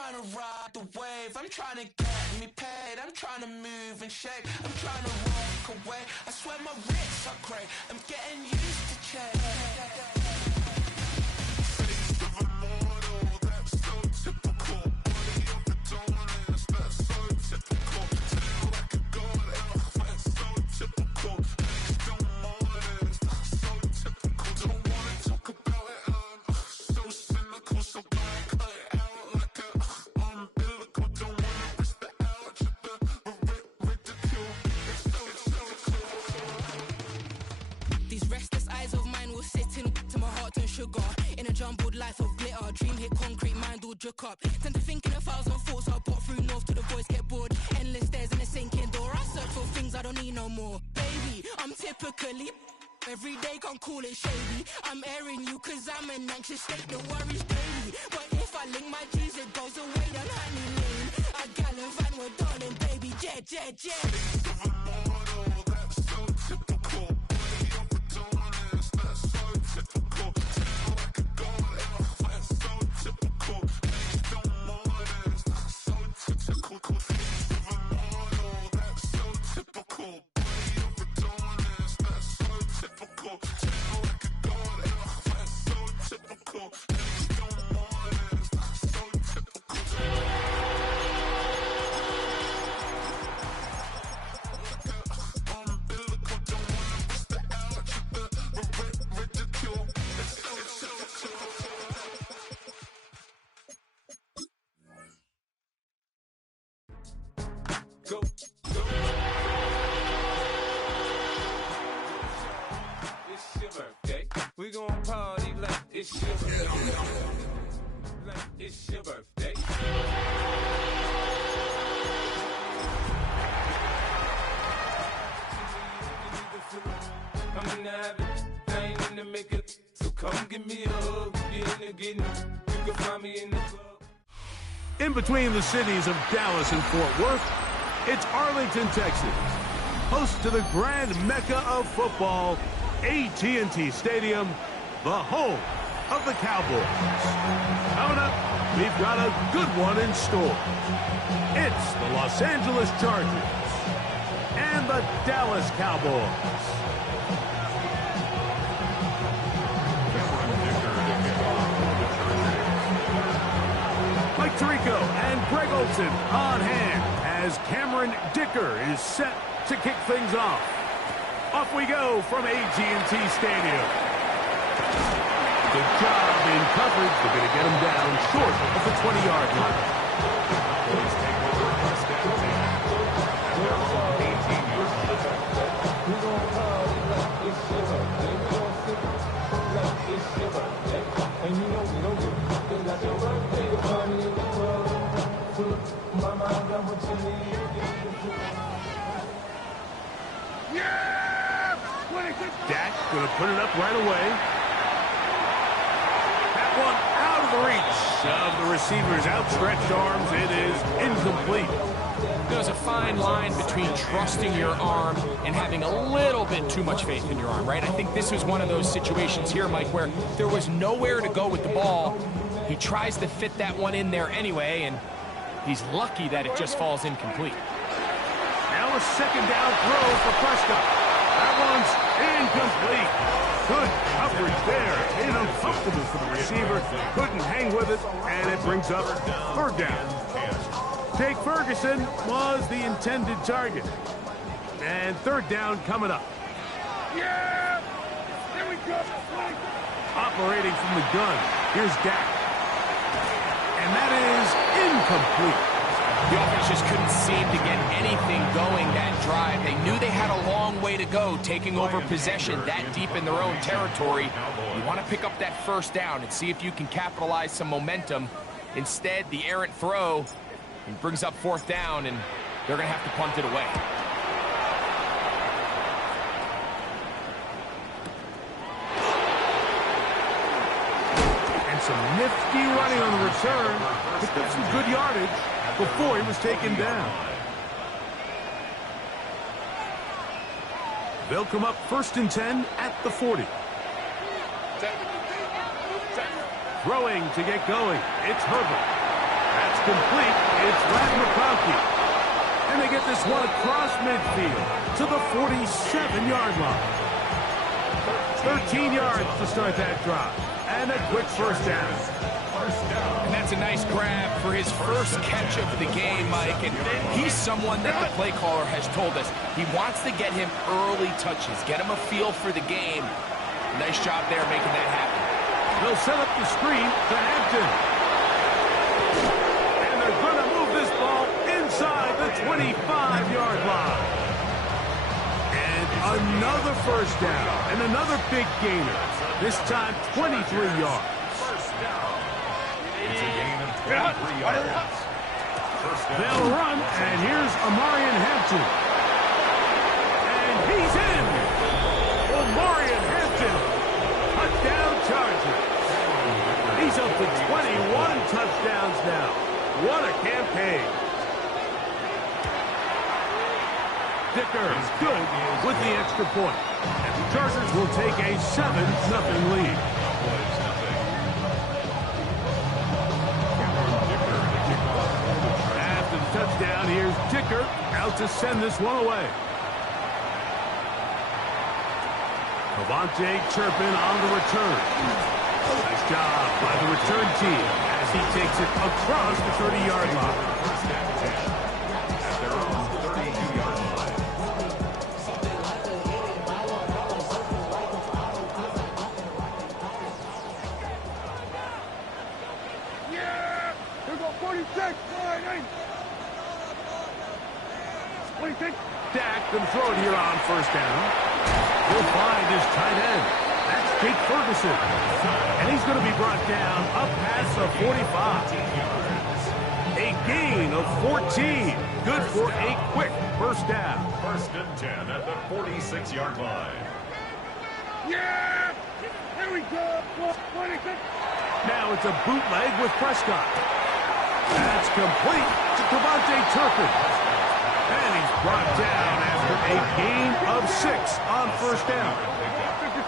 trying to ride the wave, I'm trying to get me paid, I'm trying to move and shake, I'm trying to walk away. I swear my wrists are great, I'm getting used to change. Face of a mortal, that's so typical. Body of the dominance, that's so typical. Tail like a god, that's so typical. Legs don't mortars, that's so typical. Don't wanna talk about it, I'm so cynical, so black, cut it out like a umbilical. Don't wanna risk the algebra, ridicule. It's so typical. These restless eyes of mine will sit in to my heart and sugar. In a jumbled life of glitter, dream hit concrete, mind all jook up. Tend to think in 1,000 thoughts, I'll pop through north to the voice, get bored. Endless stairs in a sinking door, I search for things I don't need no more. Baby, I'm typically every day, can't call it shady. I'm airing you cause I'm an anxious state, the worries daily. But if I link my G's, it goes away, then honey lane. I gallivant, we're darling, baby, jet, jet, jet. Face of a mortal, that's so typical. Body of the dominance, that's so typical. Tail like a god, that's so typical. Legs don't mortars, that's so typical. Face of a mortal, that's so typical. Body of the dominance, that's so typical. Tail like a god, that's so typical. Legs don't mortars, that's so typical. Umbilical, don't wanna risk the algebra, ridicule. It's so typical. Go, go. It's your birthday. We gon' party like it's your birthday. Like it's your birthday. I'm in the habit, I ain't in the makeup. So come give me a hug. You're in the getting. You can find me in the club. In between the cities of Dallas and Fort Worth, it's Arlington, Texas, host to the grand mecca of football, AT&T Stadium, the home of the Cowboys. Coming up, we've got a good one in store. It's the Los Angeles Chargers and the Dallas Cowboys. Mike Tirico and Greg Olson on hand as Cameron Dicker is set to kick things off. Off we go from AT&T Stadium. Good job in coverage. They're going to get him down short of the 20-yard line. Dak going to put it up right away. That one out of the reach of the receiver's outstretched arms. It is incomplete. There's a fine line between trusting your arm and having a little bit too much faith in your arm, right? I think this was one of those situations here, Mike, where there was nowhere to go with the ball. He tries to fit that one in there anyway, and he's lucky that it just falls incomplete. Now a second down throw for Prescott. That one's incomplete. Good coverage there. Made it uncomfortable for the receiver. Couldn't hang with it, and it brings up third down. Jake Ferguson was the intended target. And third down coming up. Yeah! There we go. Operating from the gun. Here's Dak. And that is incomplete. The offense just couldn't seem to get anything going that drive. They knew they had a long way to go, taking over possession that deep in their own territory. You want to pick up that first down and see if you can capitalize some momentum. Instead, the errant throw brings up fourth down, and they're going to have to punt it away. And some nifty running on the return. Picked up some good yardage before he was taken down. They'll come up 1st and 10 at the 40. Throwing to get going. It's Herbert. That's complete. It's Brad McConkey. And they get this one across midfield to the 47-yard line. 13 yards to start that drive. And a quick first down. And that's a nice grab for his first catch of the game, Mike. And he's someone that the play caller has told us he wants to get him early touches, get him a feel for the game. Nice job there making that happen. They'll set up the screen to Hampton. And they're going to move this ball inside the 25-yard line. And another first down. And another big gainer. This time 23 yards. It's a gain of 23 yards. They'll run, and here's Amarian Hampton. And he's in. Amarian Hampton. Touchdown Chargers. He's up to 21 touchdowns now. What a campaign. Dicker is good with the extra point. And the Chargers will take a 7-0 lead. After the touchdown, here's Dicker out to send this one away. Devontae Turpin on the return. Nice job by the return team as he takes it across the 30-yard line. Yeah! Here go 46! What do you think? Dak can throw it here on first down. He'll find his tight end. That's Jake Ferguson. And he's going to be brought down up past the 45. A gain of 14. Good for a quick first down. First and 10 at the 46-yard line. Yeah! Here we go! 26! Now it's a bootleg with Prescott. That's complete to Devontae Turpin. And he's brought down after a gain of 6 on first down.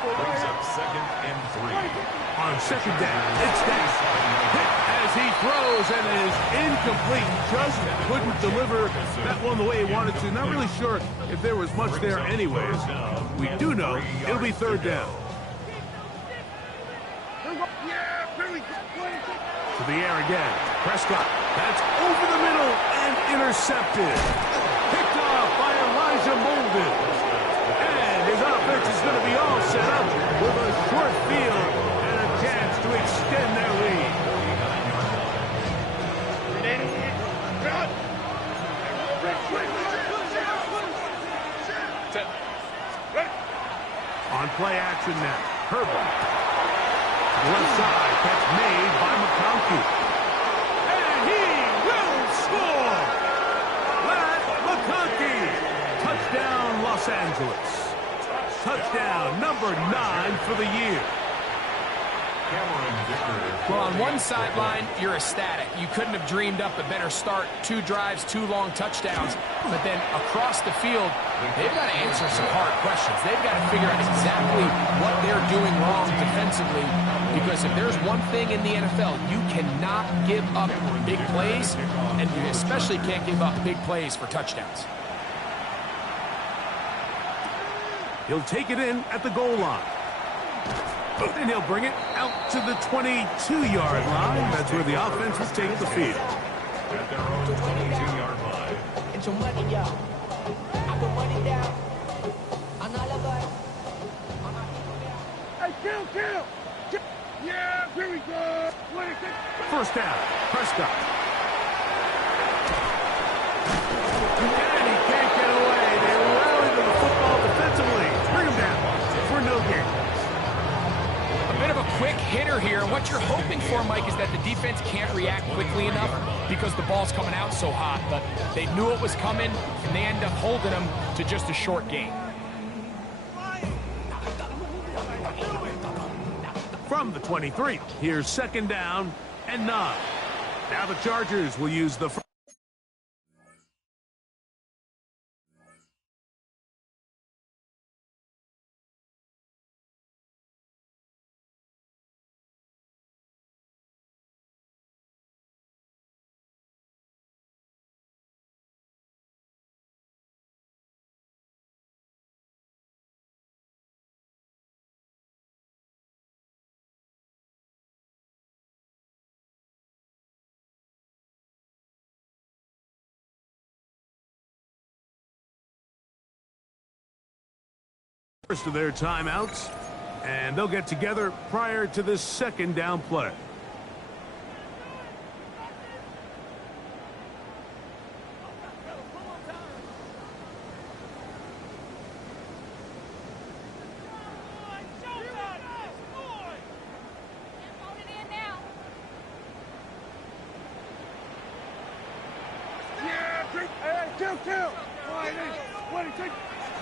Brings up 2nd and 3. On second down, it's Dak. Hit as he throws and is incomplete. Just couldn't deliver that one the way he wanted to. Not really sure if there was much there anyways. We do know it'll be third down. Yeah! Here we go! 26! To the air again. Prescott. That's over the middle and intercepted. Picked off by Elijah Molden. And his offense is going to be all set up with a short field and a chance to extend their lead. On play action now. Herbert. Left side. Catch made by McConkey. And he will score! Matt McConkey. Touchdown, Los Angeles. Touchdown number 9 for the year. Well, on one sideline, you're ecstatic. You couldn't have dreamed up a better start. 2 drives, 2 long touchdowns. But then across the field, they've got to answer some hard questions. They've got to figure out exactly what they're doing wrong defensively. Because if there's one thing in the NFL, you cannot give up big plays, and you especially can't give up big plays for touchdowns. He'll take it in at the goal line. And he'll bring it out to the 22-yard line. That's where the offense will take the field. At their own 22-yard line. It's your money, y'all. I put money down. Hey, kill! Yeah! Here we go! 26! First down, Prescott. And he can't get away. They rally to the football defensively. Bring him down for no gain. A bit of a quick hitter here. And what you're hoping for, Mike, is that the defense can't react quickly enough because the ball's coming out so hot. But they knew it was coming, and they end up holding them to just a short gain. From the 23, here's second down and 9. Now the Chargers will use the First of their timeouts, and they'll get together prior to this second down play.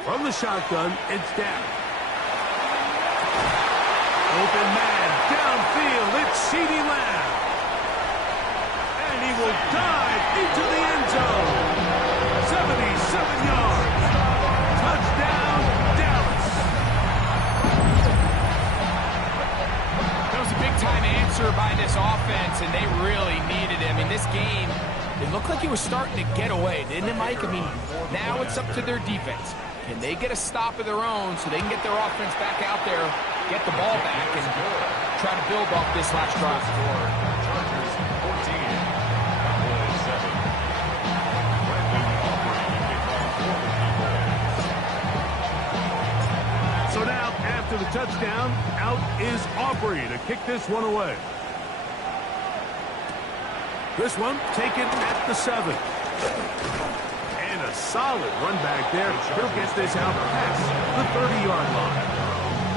From the shotgun, it's down. Open man, downfield, it's CeeDee Lamb. And he will dive into the end zone. 77 yards. Touchdown, Dallas. That was a big-time answer by this offense, and they really needed him. In this game, it looked like he was starting to get away, didn't it, Mike? I mean, now it's up to their defense. Can they get a stop of their own so they can get their offense back out there, get the ball back, and try to build off this last drive? Chargers 14, Cowboys 7. So now, after the touchdown, out is Aubrey to kick this one away. This one taken at the 7. And a solid run back there. He'll get this out past the 30-yard line.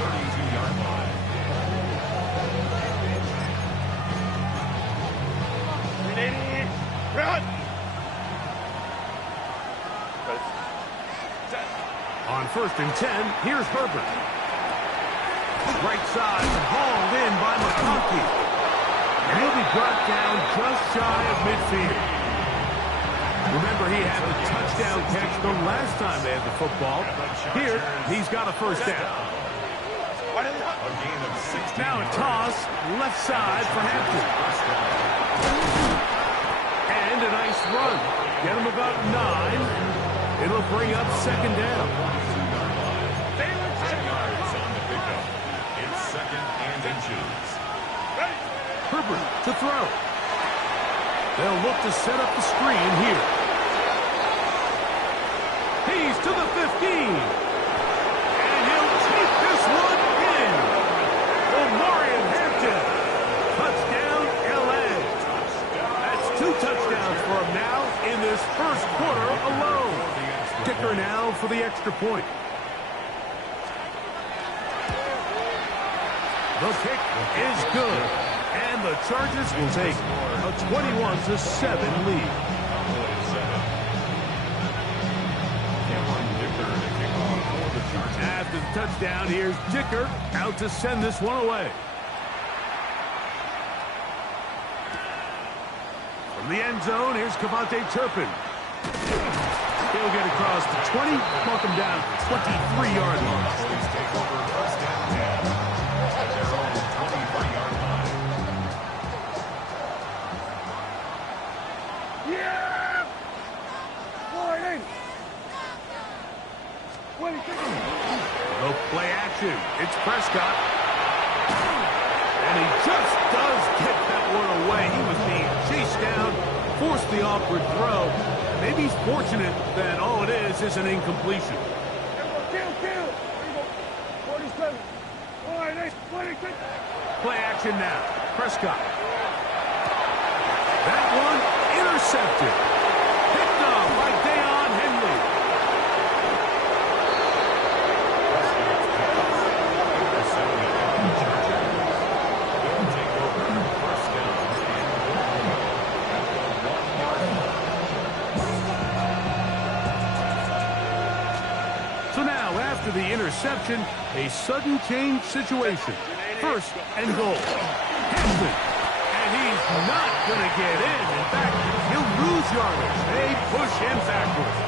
32-yard line. Run! On 1st and 10, here's Herbert. Right side, hauled in by McConkey. And he'll be brought down just shy of midfield. Remember, he had the touchdown catch the last time they had the football. Here, he's got a first down. A gain of 16. Now a toss, left side for Hampton. And a nice run. Get him about 9. It'll bring up second down. 10 yards on the pickup. It's 2nd and inches. Herbert to throw. They'll look to set up the screen here. He's to the 15. And he'll take this one in. Omarion Hampton. Touchdown, L.A. That's 2 touchdowns for him now in this first quarter alone. Kicker now for the extra point. The kick is good. And the Chargers will take a 21-7 lead. After the touchdown, here's Dicker out to send this one away. From the end zone, here's Cavante Turpin. He'll get across the 20, mark him down 23-yard line. Take over first down at their own 25-yard line. Yeah! Boy, hey! No play action. It's Prescott. And he just does get that one away. He was being chased down, forced the awkward throw. Maybe he's fortunate that all it is an incompletion. Kill! 47. Boy, hey! 26. Play action now. Prescott. That one intercepted. Picked off by Deion Henley. So now, after the interception, a sudden change situation. 1st and goal. Hampton. And he's not going to get in. In fact, he'll lose yardage. They push him backwards.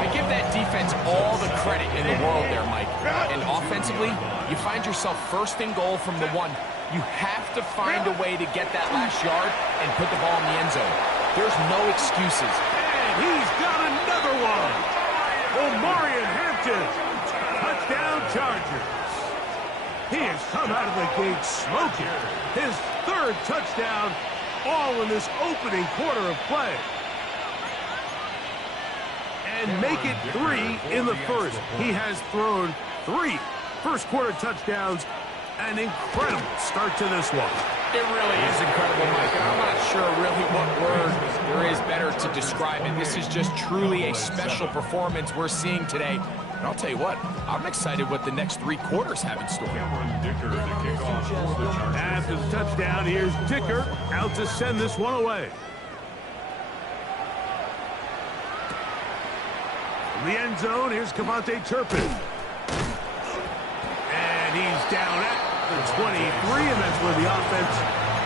I give that defense all the credit in the world there, Mike. And offensively, you find yourself 1st and goal from the 1. You have to find a way to get that last yard and put the ball in the end zone. There's no excuses. And he's got another one. Omarion Hampton. Touchdown Chargers. He has come out of the gate smoking. His 3rd touchdown, all in this opening quarter of play. and make it 3 in the first. He has thrown 3 first-quarter touchdowns. An incredible start to this one. It really is incredible, Mike, and I'm not sure really what word there is better to describe it. This is just truly a special performance we're seeing today. And I'll tell you what, I'm excited what the next 3 quarters have in store. After the touchdown, here's Dicker out to send this one away. In the end zone, here's Cavante Turpin. And he's down at the 23, and that's where the offense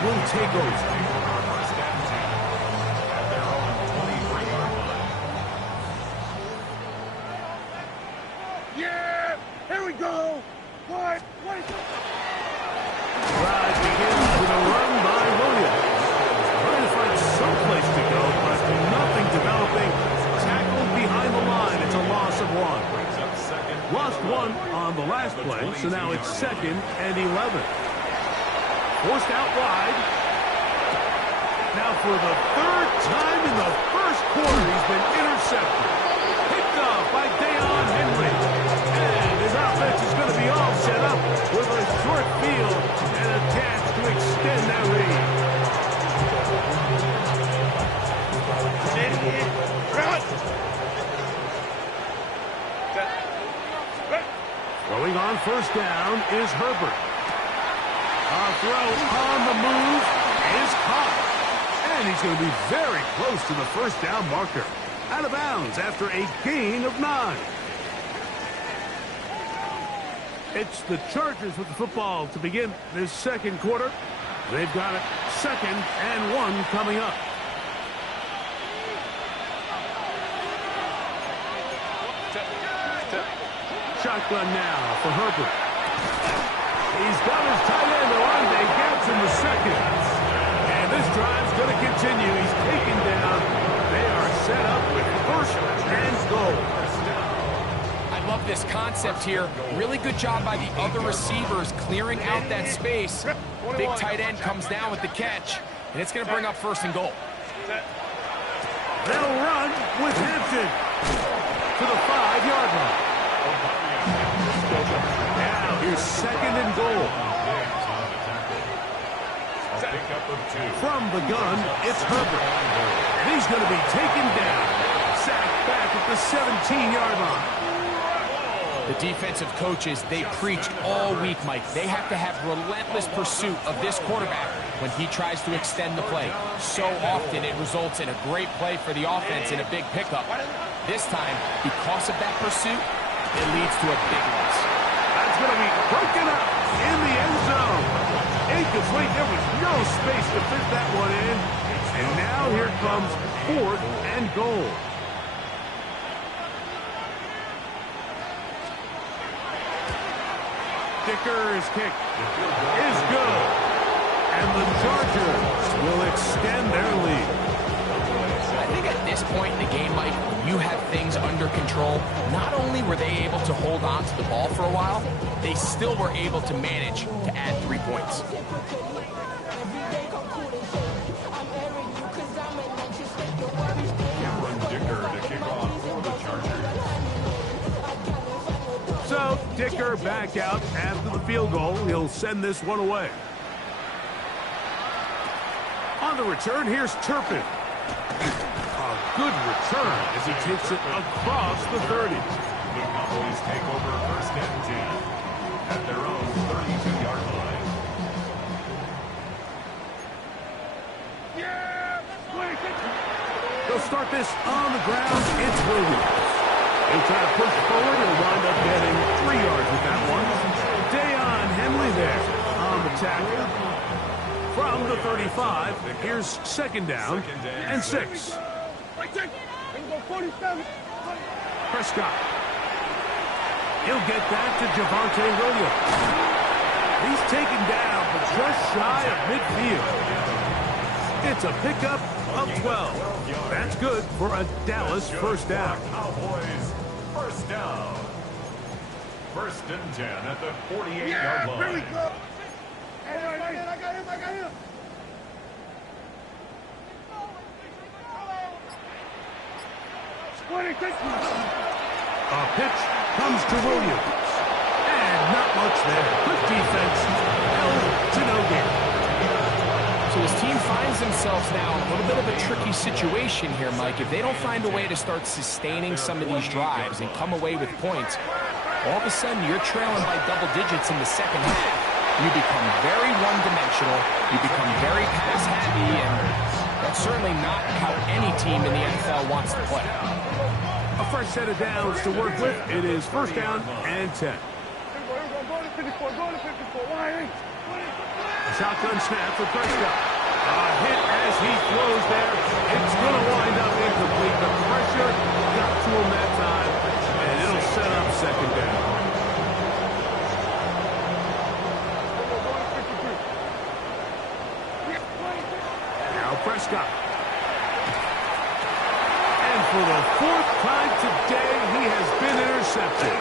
will take over. Yeah! Here we go! What? Drive begins with a run by Williams. Trying to find some place to go, but nothing developing. Tackled behind the line. It's a loss of 1. Lost 1 on the last play, so now it's 2nd and 11. Forced out wide. Now for the 3rd time in the first quarter, he's been intercepted. Picked off by Deion Henry. And his offense is going to be all set up with a short field and a chance to extend that lead. Throwing on first down is Herbert. A throw on the move is caught. And he's going to be very close to the first down marker. Out of bounds after a gain of 9. It's the Chargers with the football to begin this second quarter. They've got it 2nd and 1 coming up. Shotgun now for Herbert. He's got his tight end Orlando Gaps in the 2nd. And this drive's going to continue. He's taken down. They are set up with 1st and goal. I love this concept here. Really good job by the other receivers clearing out that space. Big tight end comes down with the catch, and it's going to bring up 1st and goal. They'll run with Hampton to the 5-yard line. Now here's 2nd and goal. From the gun, it's Herbert. He's going to be taken down. Sacked back at the 17-yard line. The defensive coaches, they preach all week, Mike. They have to have relentless pursuit of this quarterback when he tries to extend the play. So often it results in a great play for the offense and a big pickup. This time, because of that pursuit, it leads to a big loss. That's going to be broken up in the end zone. Incomplete. There was no space to fit that one in. And now here comes 4th and goal. Dicker's kick is good. And the Chargers will extend their lead. I think at this point in the game, Mike, when you have things under control, not only were they able to hold on to the ball for a while, they still were able to manage to add 3 points. So Dicker back out after the field goal. He'll send this one away. On the return, here's Turpin. A good return as he takes it across the 30. The Cowboys take over 1st and 10 at their own 32-yard line. Yeah! They'll start this on the ground. It's Williams. He'll try to push forward. He'll wind up getting 3 yards with that one. Deion Henry there on the tackle. From the 35, here's 2nd down and 6. Prescott. He'll get that to Javonte Williams. He's taken down, but just shy of midfield. It's a pickup of 12. That's good for a Dallas 1st down. Cowboys 1st down. 1st and 10 at the 48-yard line. Here we go. I got him. A pitch comes to Williams. And not much there. Good defense. Held to no gain. So his team finds themselves now in a little bit of a tricky situation here, Mike. If they don't find a way to start sustaining some of these drives and come away with points, all of a sudden you're trailing by double digits in the second half. You become very one-dimensional. You become very pass-happy, and that's certainly not how any team in the NFL wants to play. A fresh set of downs to work with. It is first down and 10. Shotgun snap for Prescott. A hit as he throws there. It's going to wind up incomplete. The pressure got to him that time, and it'll set up second down. Now Prescott. And for the fourth time today, he has been intercepted.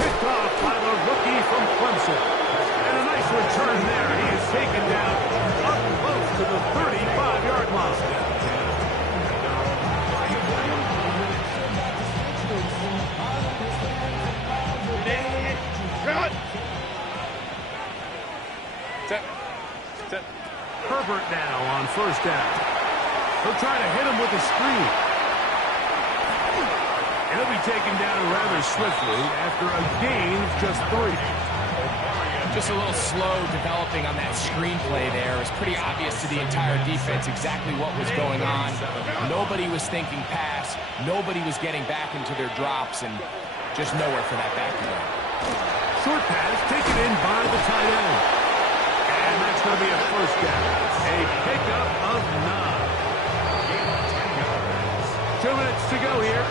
Picked off by the rookie from Clemson. And a nice return there. He is taken down up close to the 35-yard line. Herbert now on first down. He'll try to hit him with a screen. He'll be taken down rather swiftly after a gain of just 3. Just a little slow developing on that screenplay there. It was pretty obvious to the entire defense exactly what was going on. Nobody was thinking pass. Nobody was getting back into their drops, and just nowhere for that back to go. Short pass taken in by the tight end. And that's going to be a first down. A pickup of 9. 2 minutes to go here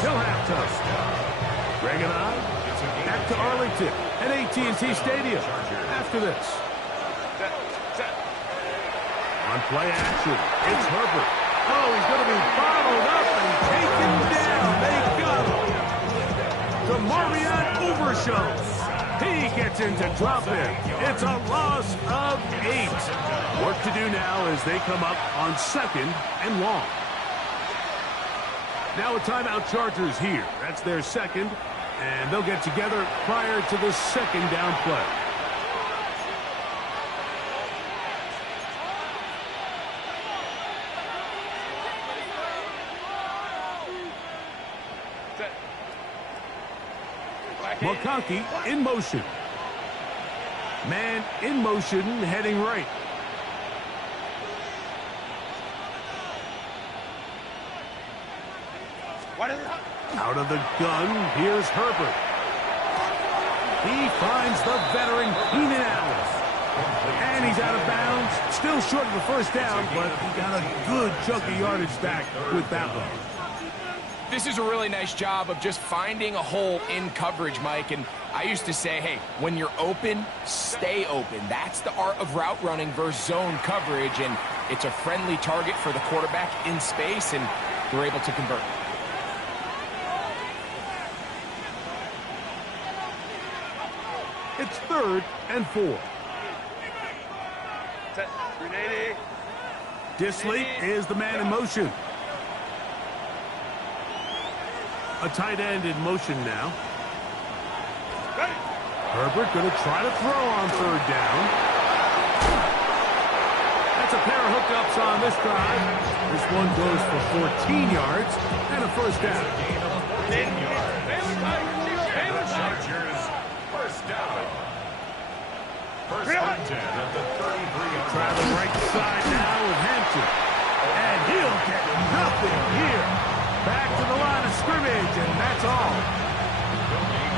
till halftime. Greg and I back to Arlington at AT&T Stadium after this. On play action, it's Herbert. Oh, he's going to be bottled up and taken down. They got him. DeMarvion Overshown. He gets into drop it. It's a loss of 8. Work to do now as they come up on second and long. Now a timeout Chargers here. That's their second. And they'll get together prior to the second down play. McConkey in motion. Man in motion, heading right. Out of the gun, here's Herbert. He finds the veteran Keenan Allen. And he's out of bounds. Still short of the first down, but he got a good chunk of yardage back with that one. This is a really nice job of just finding a hole in coverage, Mike. And I used to say, hey, when you're open, stay open. That's the art of route running versus zone coverage. And it's a friendly target for the quarterback in space, and they're able to convert. It's 3rd and 4. Disley is the man in motion. A tight end in motion now. Herbert going to try to throw on 3rd down. That's a pair of hookups on this drive. This one goes for 14 yards and a first down. First down. First and 10 at the 33-yard Try the right side now with Hampton. And he'll get nothing here. Back to the line of scrimmage, and that's all.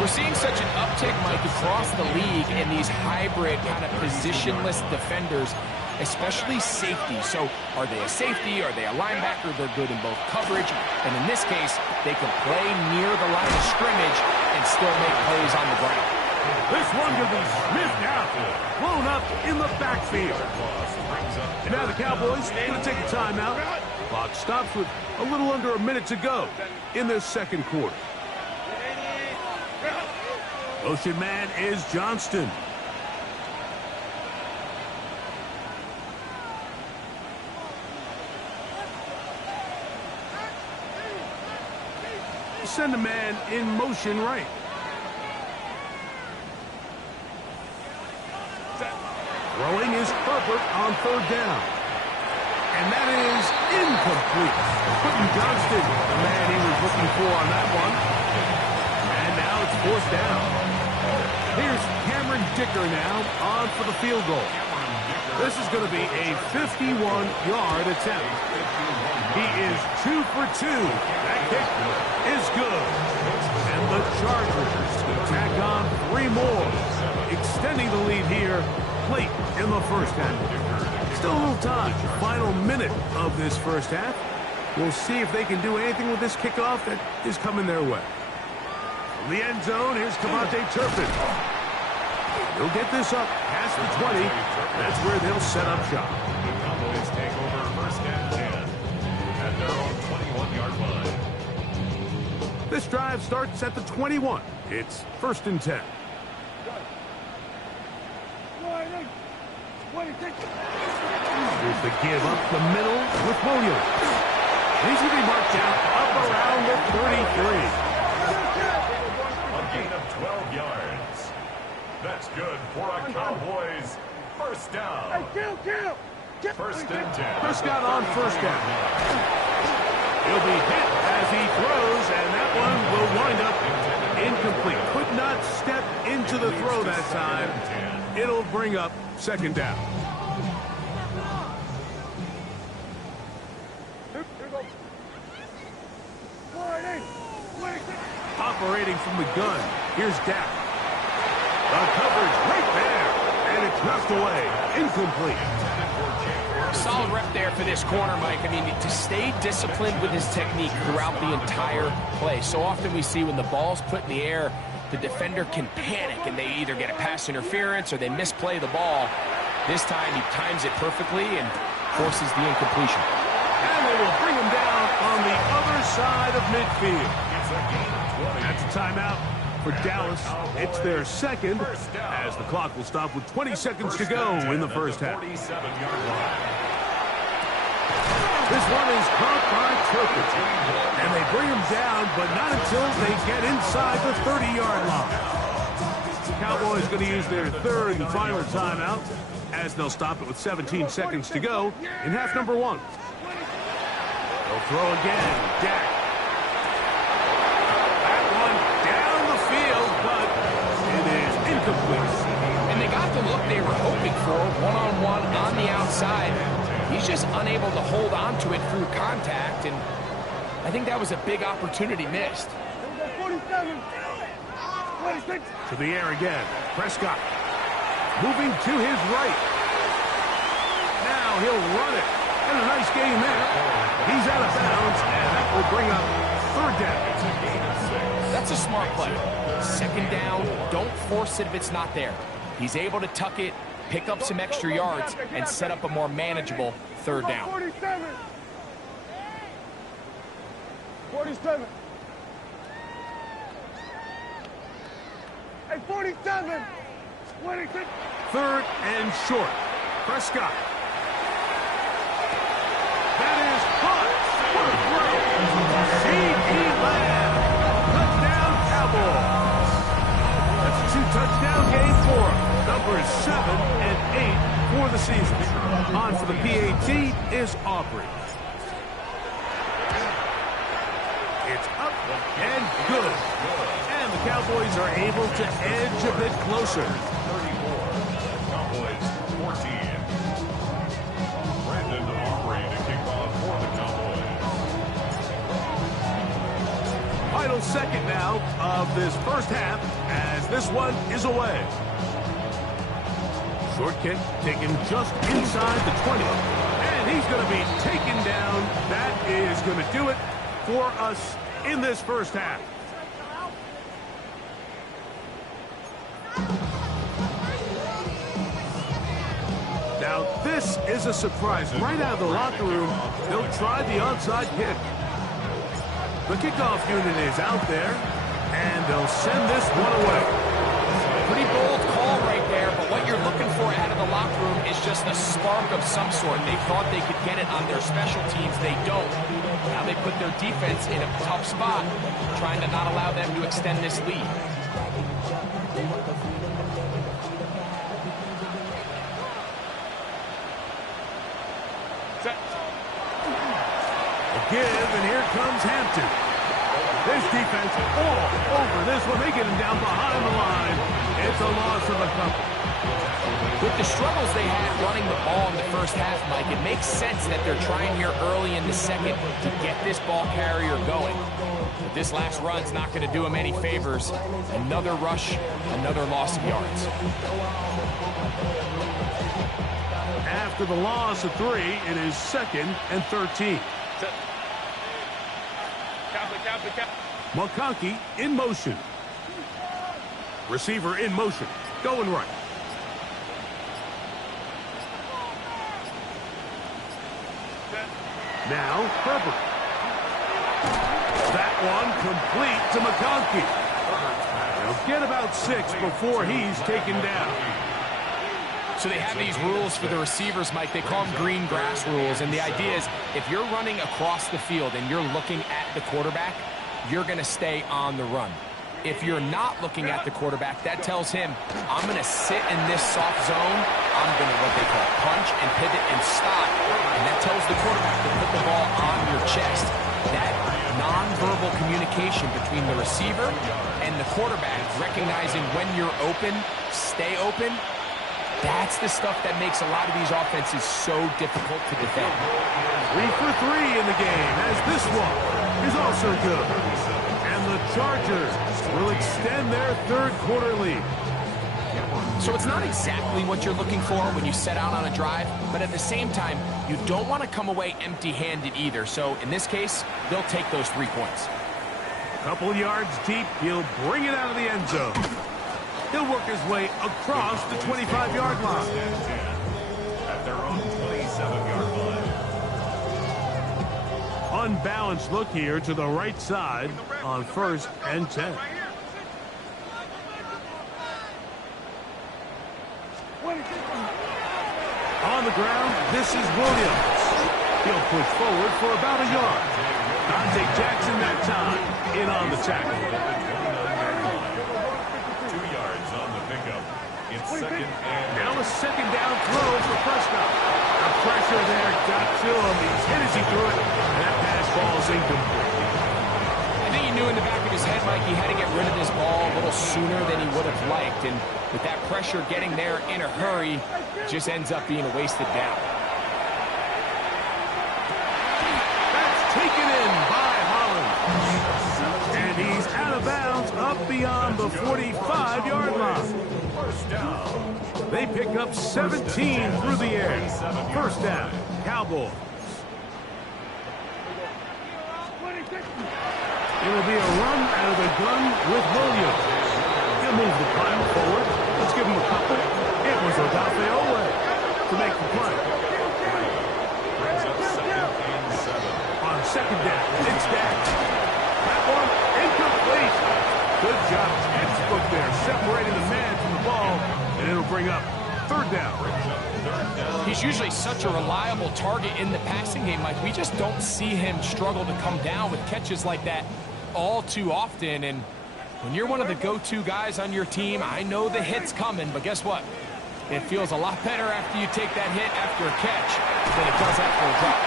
We're seeing such an uptick, Mike, across the league in these hybrid kind of positionless defenders, especially safety. So are they a safety? Are they a linebacker? They're good in both coverage. And in this case, they can play near the line of scrimmage and still make plays on the ground. This one could be sniffed out, blown up in the backfield. And now the Cowboys going to take a timeout. Clock stops with a little under a minute to go in this second quarter. Motion man is Johnston. send a man in motion right. Throwing is Herbert on third down. And that is incomplete. Quentin Johnston, the man he was looking for on that one. And now it's fourth down. Here's Cameron Dicker now on for the field goal. This is going to be a 51-yard attempt. He is 2 for 2. That kick is good. And the Chargers tack on 3 more, extending the lead here late in the first half. Still a little time. Final minute of this first half. We'll see if they can do anything with this kickoff that is coming their way. From the end zone, here's Cavante Turpin. He'll get this up past the 20. That's where they'll set up shop. The Cowboys take over first and 10 at their own 21-yard line. This drive starts at the 21. It's first and 10. Here's the give up the middle with Williams. He's going to be marked out up around the 33. A gain of 12 yards. That's good for a Cowboys first down. First and 10. Prescott on first down. He'll be hit as he throws, and that one will wind up incomplete. Could not step into the throw that time. It'll bring up second down. Operating from the gun, here's Dak. The coverage right there, and it's knocked away, incomplete. Solid rep there for this corner, Mike. I mean, to stay disciplined with his technique throughout the entire play. So often we see when the ball's put in the air, the defender can panic, and they either get a pass interference or they misplay the ball. This time he times it perfectly and forces the incompletion. And they will bring him down on the other side of midfield. That's a timeout for Dallas. It's their second, as the clock will stop with 20 seconds to go in the first half. This one is caught by Turpin. And they bring him down, but not until they get inside the 30-yard line. Cowboys going to use their third and final timeout, as they'll stop it with 17 seconds to go in half number 1. They'll throw again. Dak. That one down the field, but it is incomplete. And they got the look they were hoping for, one-on-one on the outside. He's just unable to hold on to it through contact, and I think that was a big opportunity missed. To the air again. Prescott moving to his right. Now he'll run it. And a nice game there. He's out of bounds, and that will bring up third down. That's a smart play. Second down, don't force it if it's not there. He's able to tuck it, pick up some extra yards, and set up a more manageable third down. 47. Hey, 47. 26. Third and short. Prescott. That is caught. What a throw. C.D. Lamb. Touchdown, Cowboys. That's a 2-touchdown game for him. Numbers 7 and 8 for the season. On for the PAT is Aubrey. It's up and good. And the Cowboys are able to edge a bit closer. 34. Cowboys 14. Brandon Aubrey to kick off for the Cowboys. Final second now of this first half as this one is away. Short kick taken just inside the 20. And he's going to be taken down. That is going to do it for us in this first half. Now this is a surprise. Right out of the locker room, they'll try the onside kick. The kickoff unit is out there, and they'll send this one away. Pretty bold call right there, but what what you're looking for out of the locker room is just a spark of some sort. They thought they could get it on their special teams. They don't. Now they put their defense in a tough spot, trying to not allow them to extend this lead. Give, and here comes Hampton. This defense all over this one. They get him down behind the line. It's a loss of a couple. With the struggles they had running the ball in the first half, Mike, it makes sense that they're trying here early in the second to get this ball carrier going. But this last run's not going to do him any favors. Another rush, another loss of yards. After the loss of 3, it is 2nd and 13. McConkey in motion. Receiver in motion. Going right. Now, Herbert. That one complete to McConkey. They'll get about 6 before he's taken down. So they have these rules for the receivers, Mike. They call them green grass rules. And the idea is if you're running across the field and you're looking at the quarterback, you're going to stay on the run. If you're not looking at the quarterback, that tells him, I'm going to sit in this soft zone. I'm going to what they call punch and pivot and stop. And that tells the quarterback to put the ball on your chest. That nonverbal communication between the receiver and the quarterback, recognizing when you're open, stay open, that's the stuff that makes a lot of these offenses so difficult to defend. 3 for 3 in the game, as this one is also good. And the Chargers will extend their third-quarter lead. So it's not exactly what you're looking for when you set out on a drive, but at the same time, you don't want to come away empty-handed either. So in this case, they'll take those 3 points. A couple yards deep, he'll bring it out of the end zone. He'll work his way across the 25-yard line. At their own 27-yard line. Unbalanced look here to the right side on 1st and 10. On the ground, this is Williams. He'll push forward for about a yard. Dante Jackson that time in on the tackle. 2 yards on the pickup. It's 2nd and... Now a 2nd down throw for Prescott. The pressure there got to him. He's hit as he threw it. And that pass ball is incomplete. I think he knew in the back of his head, Mike, he had to get rid of this ball a little sooner than he would have liked. And with that pressure getting there in a hurry, it just ends up being a wasted down. That's taken in by Holland. And he's out of bounds up beyond the 45-yard line. First down. They pick up 17 through the air. First down, Cowboys. It'll be a run out of the gun with Williams. He'll move the pile forward. Let's give him a couple. It was Odafe Oweh to make the play. Brings up 2nd and 7. On 2nd down, it's Dak. That one incomplete. Good job, textbook there, separating the man from the ball, and it'll bring up 3rd down. He's usually such a reliable target in the passing game, Mike. We just don't see him struggle to come down with catches like that all too often. And when you're one of the go-to guys on your team, I know the hit's coming, but guess what? It feels a lot better after you take that hit after a catch than it does after a drop.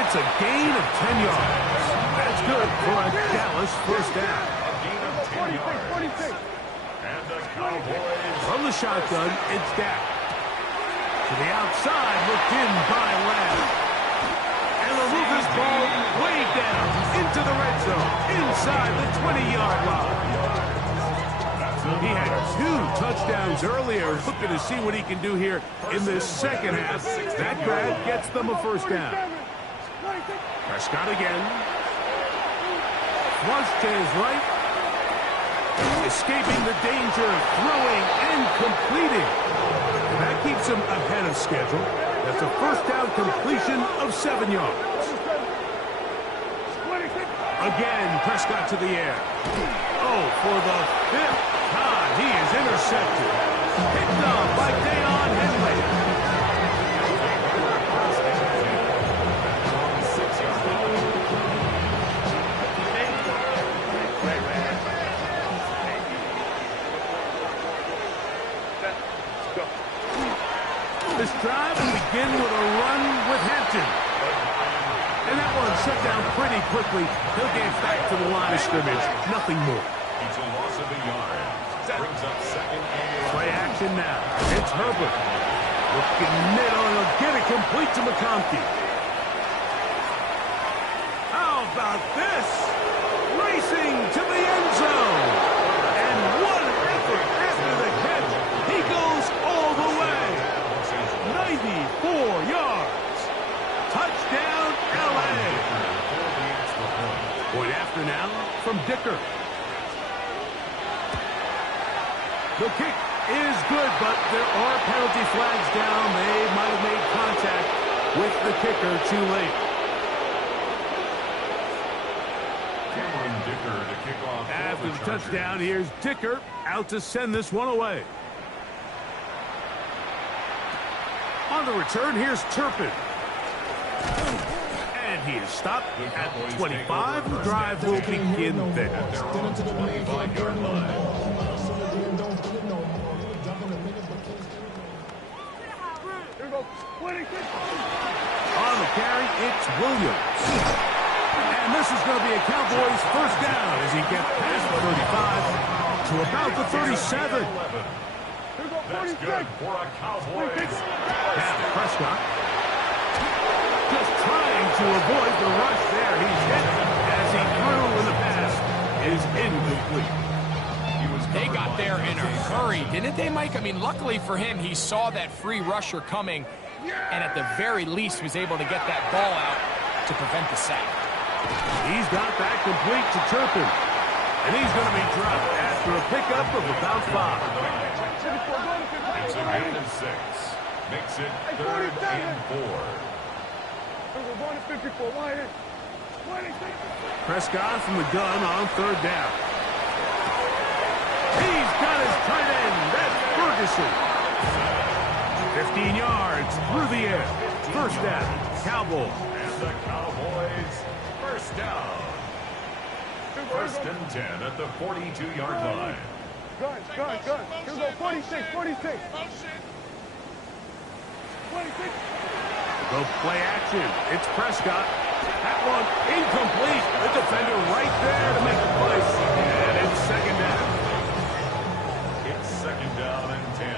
It's a gain of 10 yards. That's good for a Dallas first down. A gain of 10 yards. And the Cowboys. From the shotgun, it's Dak. To the outside, looked in by Lamb. And they'll move this ball way down into the red zone, inside the 20-yard line. He had 2 touchdowns earlier, looking to see what he can do here in this second half. That grab gets them a first down. Prescott again. Flush to his right. Escaping the danger, throwing and completing. And that keeps him ahead of schedule. That's a first down completion of 7 yards. Again, Prescott to the air. Oh, for the 5th time, he is intercepted. Picked up by Dayon Henley. This drive will begin with a run with Hampton. And that one shut down pretty quickly. He'll dance back to the line of scrimmage. Nothing more. It's a loss of a yard. Brings up second and Play action now. It's Herbert. Looking middle, and he'll get it complete to McConkey. How about this? Racing to the end zone. And what an effort after the catch. He goes all the way. 94 yards. Touchdown, L.A. Point after now from Dicker. The kick is good, but there are penalty flags down. They might have made contact with the kicker too late. Cameron Dicker to kick off. After the touchdown, here's Dicker out to send this one away. On the return, here's Turpin. And he is stopped at 25. The drive will begin there. On the 25-yard line. On the carry, it's Williams. And this is going to be a Cowboys first down as he gets past the 35 to about the 37. That's good for a Cowboys. Now Prescott just trying to avoid the rush there. He's hit as he threw in the pass is incomplete. They got there in a hurry, didn't they, Mike? I mean, luckily for him, he saw that free rusher coming and at the very least was able to get that ball out to prevent the sack. He's got that complete to Turpin. And he's going to be dropped after a pickup of about 5. It's a gain of 6. Makes it 3rd and 4. Prescott from the gun on 3rd down. He's got his tight end. That's Ferguson. 15 yards through the air. First down. Cowboys. And the Cowboys first down. 1st and 10 at the 42-yard line. Gun. Here we go, 46. Go play action. It's Prescott. That one incomplete. The defender right there to make the play. And it's 2nd down. It's 2nd down and 10.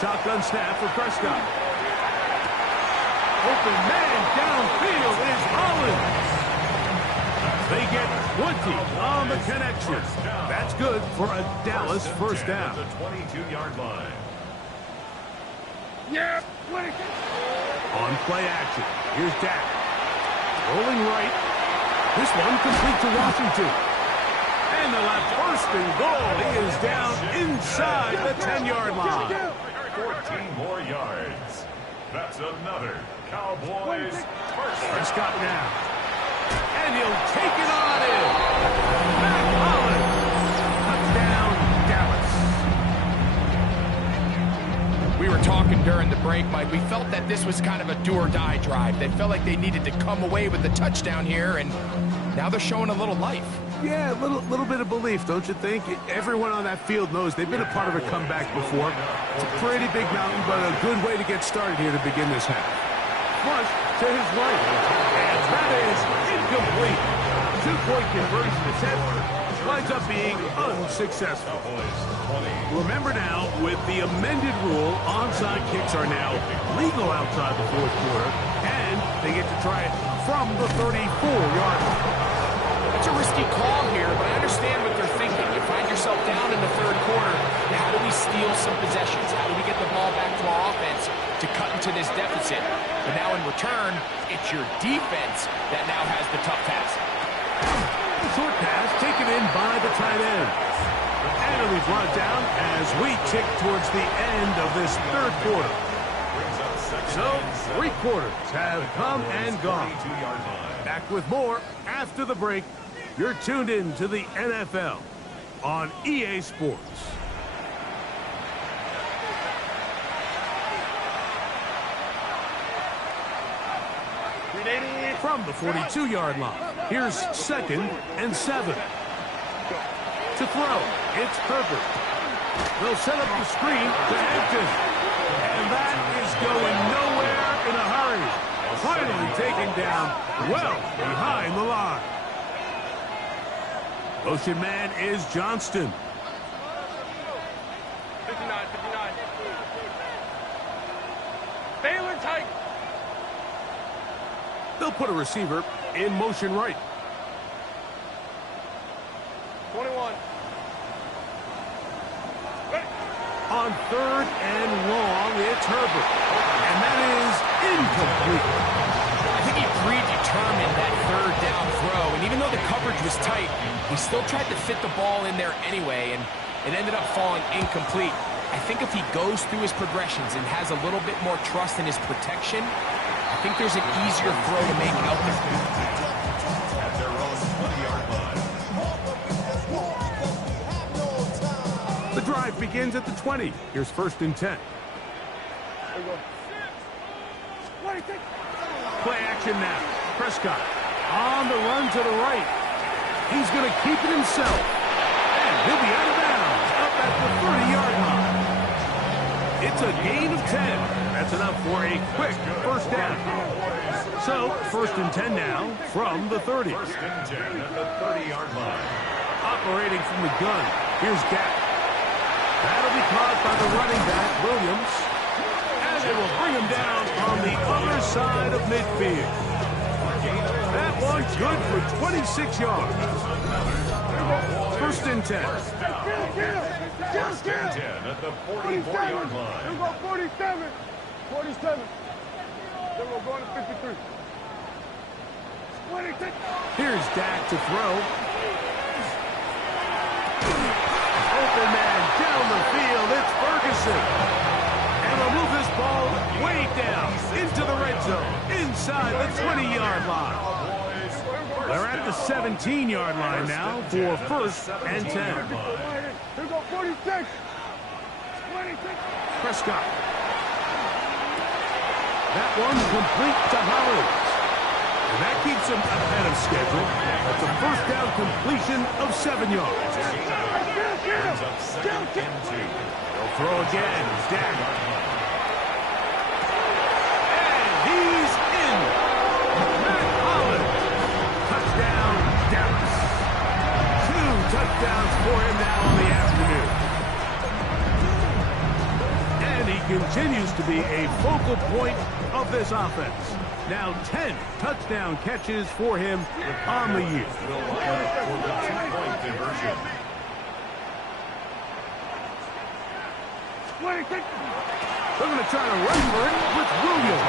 Shotgun snap for Prescott. Open man downfield is Hollins. They get 20 on the connection. That's good for a Dallas first down. The 22-yard line. On play action, here's Dak. Rolling right. This one complete to Washington. And the left first and goal. He is down inside the 10-yard line. 14 more yards. That's another Cowboys first. Prescott now. And he'll take it on in. Matt Hollins. Touchdown, Dallas. We were talking during the break, Mike. We felt that this was kind of a do-or-die drive. They felt like they needed to come away with the touchdown here, and now they're showing a little life. Yeah, a little bit of belief, don't you think? Everyone on that field knows they've been a part of a comeback before. It's a pretty big mountain, but a good way to get started here to begin this half. Flush to his right. And that is incomplete. 2-point conversion attempt winds up being unsuccessful. Remember now, with the amended rule, onside kicks are now legal outside the 4th quarter, and they get to try it from the 34-yard line. It's a risky call here, but I understand what they're thinking. You find yourself down in the 3rd quarter. How do we steal some possessions? How do we get the ball back to our offense to cut into this deficit? But now in return, it's your defense that now has the tough task. Short pass taken in by the tight end. And it'll be brought down as we tick towards the end of this 3rd quarter. So, 3 quarters have come and gone. Back with more after the break. You're tuned in to the NFL on EA Sports. From the 42-yard line, here's 2nd and 7. To throw, it's Herbert. They'll set up the screen to Hampton. And that is going nowhere in a hurry. Finally taken down well behind the line. Motion man is Johnston. 59. Baylor tight. They'll put a receiver in motion right. 21. On 3rd and long, it's Herbert. And that is incomplete. I think he predetermined that 3rd down throw, and even though the coverage was tight, he still tried to fit the ball in there anyway, and it ended up falling incomplete. I think if he goes through his progressions and has a little bit more trust in his protection, I think there's an easier throw to make out there. At their own 20-yard line. The drive begins at the 20. Here's 1st and 10. Play action now. Prescott on the run to the right. He's going to keep it himself. And he'll be out of bounds up at the 30-yard line. It's a gain of 10. That's enough for a quick 1st down. So, 1st and 10 now from the 30. 1st and 10 at the 30-yard line. Operating from the gun. Here's Dak. That'll be caught by the running back, Williams. And they will bring him down on the other side of midfield. That one's good for 26 yards. 1st and 10. 1st and 10 at the 44-yard line. Here we go, 47. 47. Then we're going to 53. 26. Here's Dak to throw. Open man down the field. It's Ferguson. And they'll move this ball way down into the red zone, inside the 20-yard line. They're at the 17-yard line now for 1st and 10. Here we go, 46. 26. Prescott. That one's complete to Hollins. And that keeps him ahead of schedule. That's a 1st down completion of 7 yards. They'll throw again. Dak. And he's in. Matt Hollins. Touchdown, Dallas. 2 touchdowns for him now on the afternoon. And he continues to be a focal point of this offense. Now 10 touchdown catches for him on the year. For the 2-point conversion. They're going to try to run for it with Williams.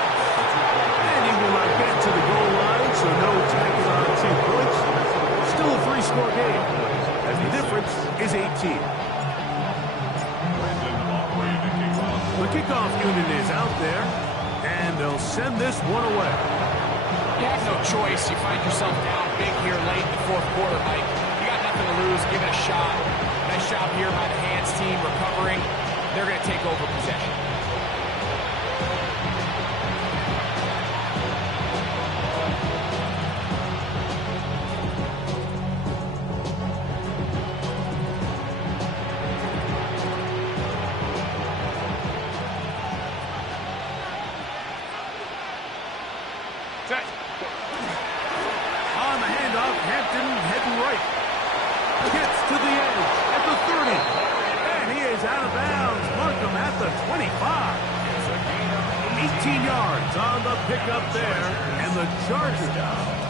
And he will not get to the goal line, so no tackle on 2 points. Still a 3-score game, as the difference is 18. The kickoff unit is out there, and they'll send this one away. You have no choice. You find yourself down big here late in the 4th quarter, Mike. You got nothing to lose. Give it a shot. Nice job here by the hands team recovering. They're going to take over possession. On the handoff, Hampton heading right. Gets to the edge at the 30. And he is out of bounds. Mark him at the 25. 18 yards on the pickup there. And the Chargers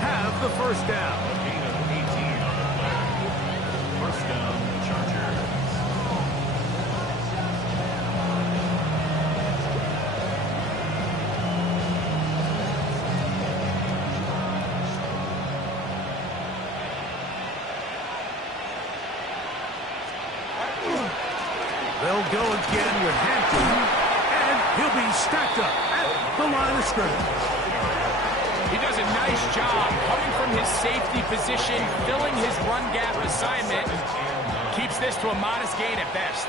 have the 1st down. Gain of 18 on the play. 1st down, Chargers. They'll go again with Hampton, and he'll be stacked up at the line of scrimmage. He does a nice job coming from his safety position, filling his run gap assignment, Keeps this to a modest gain at best.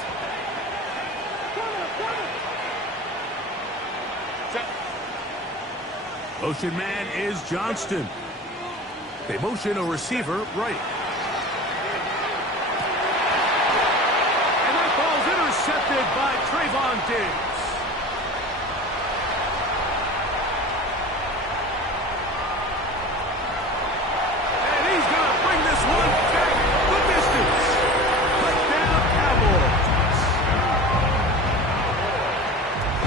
Motion man is Johnston. They motion a receiver right. And that ball's intercepted by Trayvon Diggs. And he's going to bring this one back the distance. Touchdown, Cowboys.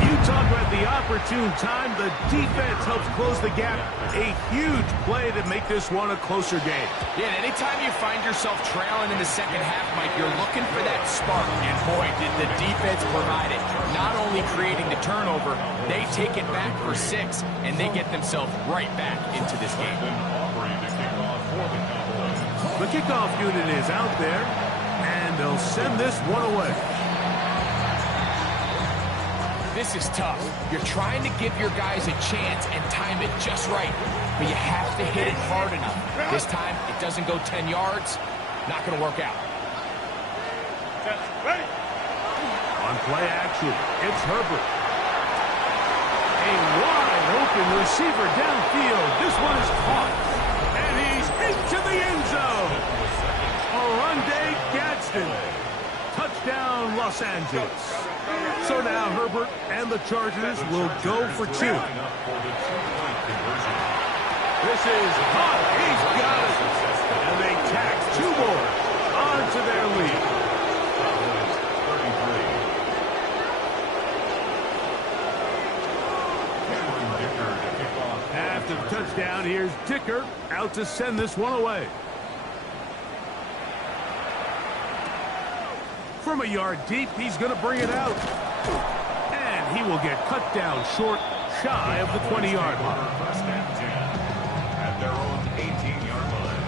You talk about the opportune time. The defense helps close the gap. A huge play to make this one a closer game. Yeah, and anytime you find yourself trailing in the second half, Mike, you're looking for that spark. And boy, did the defense provide it. Not only creating the turnover, they take it back for 6, and they get themselves right back into this game. The kickoff unit is out there, and they'll send this one away. This is tough. You're trying to give your guys a chance and time it just right, but you have to hit it hard enough. This time, it doesn't go 10 yards. Not going to work out. On play action, it's Herbert. A wide open receiver downfield. This one is caught, and he's into the end zone. Oronde Gadsden. Touchdown, Los Angeles. So now Herbert and the Chargers will go for 2. This is hot. He's got it. And they tack 2 more onto their lead. After the touchdown, here's Dicker out to send this one away. From a yard deep, he's going to bring it out. And he will get cut down short, shy of the 20-yard line. At their own 18-yard line.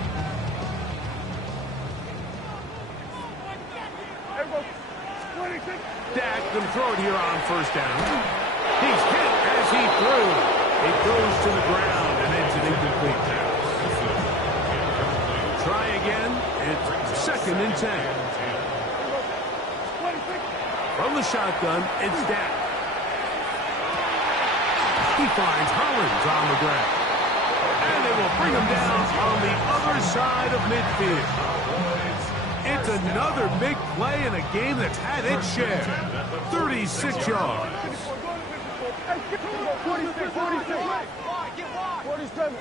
Dak going to throw it here on first down. He's hit as he threw. It goes to the ground, and it's an incomplete pass. Try again. It's 2nd and 10. From the shotgun, it's Dak. He finds Hollins on the ground. And they will bring him down on the other side of midfield. It's another big play in a game that's had its share. 36 yards. 47.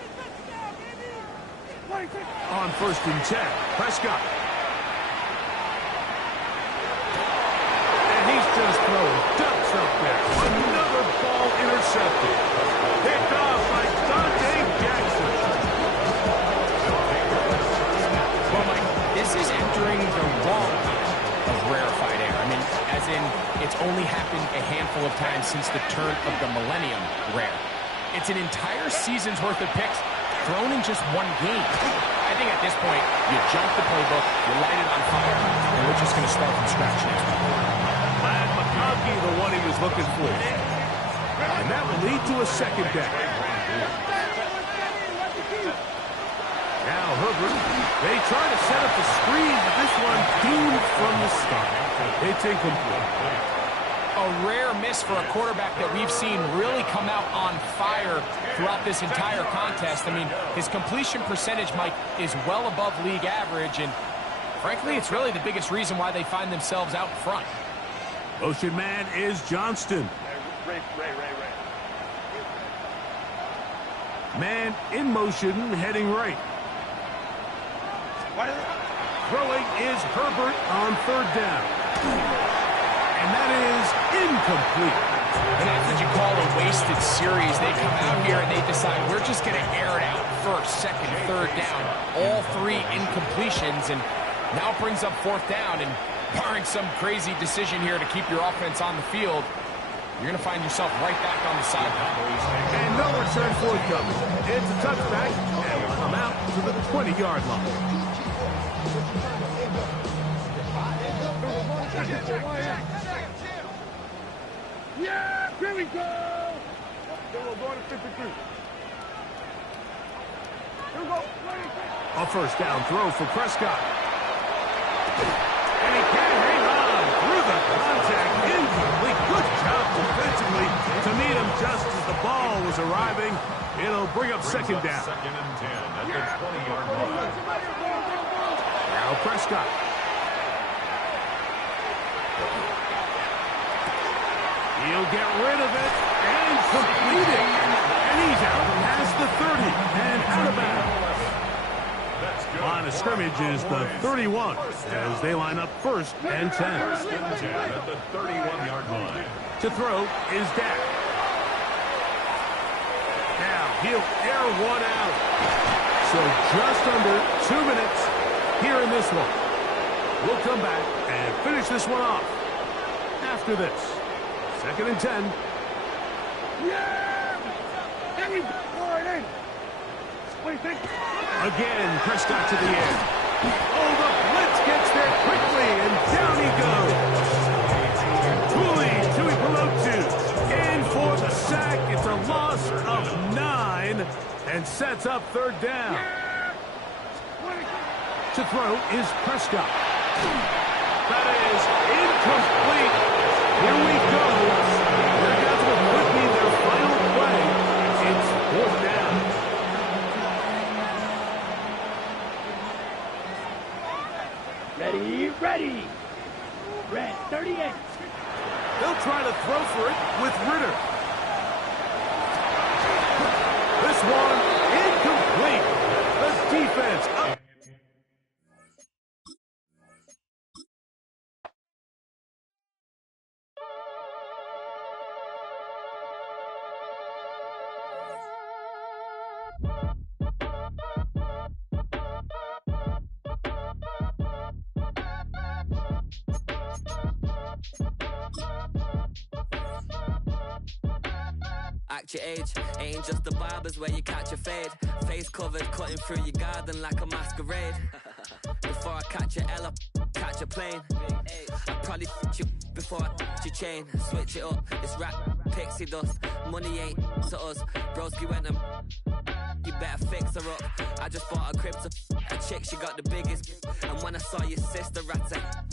On 1st and 10, Prescott. And he's just throwing ducks up there. Another ball intercepted. Picked off by Dante Jackson. Well, Mike, this is entering the wrong kind of rarefied air. I mean, as in, it's only happened a handful of times since the turn of the millennium rare. It's an entire season's worth of picks thrown in just one game. I think at this point, you jump the playbook, you light it on fire, and we're just going to start from scratch now. Glad McConkey, the one he was looking for. And that will lead to a 2nd down. Now Herbert, they try to set up the screen, but this one doomed from the start. It's incomplete. A rare miss for a quarterback that we've seen really come out on fire throughout this entire contest. I mean, his completion percentage, Mike, is well above league average, and frankly, it's really the biggest reason why they find themselves out front. Motion man is Johnston. Man in motion, heading right. Throwing is Herbert on 3rd down. And that is incomplete. And that's what you call a wasted series. They come out here and they decide, we're just going to air it out 1st, 2nd, 3rd down. All 3 incompletions, and now it brings up 4th down. And barring some crazy decision here to keep your offense on the field, you're going to find yourself right back on the sideline. And no return forthcoming. It's a touchback, and will come out to the 20-yard line. Yeah, here we go. Then we're going to 53. Here we go. A 1st down throw for Prescott. And he can't hang on through the contact. Incomplete. Good job defensively to meet him just as the ball was arriving. It'll bring up second down. Second and 10 at the 20-yard line. Now Prescott. He'll get rid of it and complete it. And he's out past the 30 and out of bounds. Line of scrimmage is the 31 as they line up first and 10. First and 10 at the 31-yard line. To throw is Dak. Now he'll air one out. So just under 2 minutes here in this one. We'll come back and finish this one off after this. Second and 10. Again, Prescott to the end. Oh, the blitz gets there quickly, and down he goes. Tui Pelotu in for the sack. It's a loss of 9 and sets up third down. To throw is Prescott. That is incomplete. Here we go. That's what could be their final play. It's fourth down. Ready. Red 38. They'll try to throw for it with Ritter. This one incomplete. The defense up. Act your age, ain't just the barbers where you catch a fade. Face covered, cutting through your garden like a masquerade. Before I catch a L up, catch a plane. I probably f*** you before I f*** your chain. Switch it up, it's rap, pixie dust. Money ain't to us, broski went and you better fix her up. I just bought a crib to a chick, she got the biggest. And when I saw your sister rat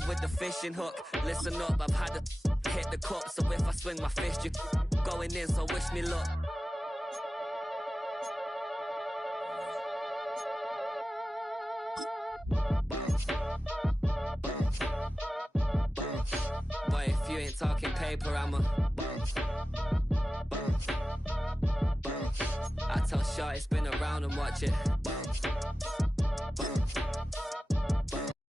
with the fishing hook, listen up, I've had to hit the cup. So if I swing my fist, you going in, so wish me luck. Boy, if you ain't talking paper, I'm a I tell Shorty spin around and watch it.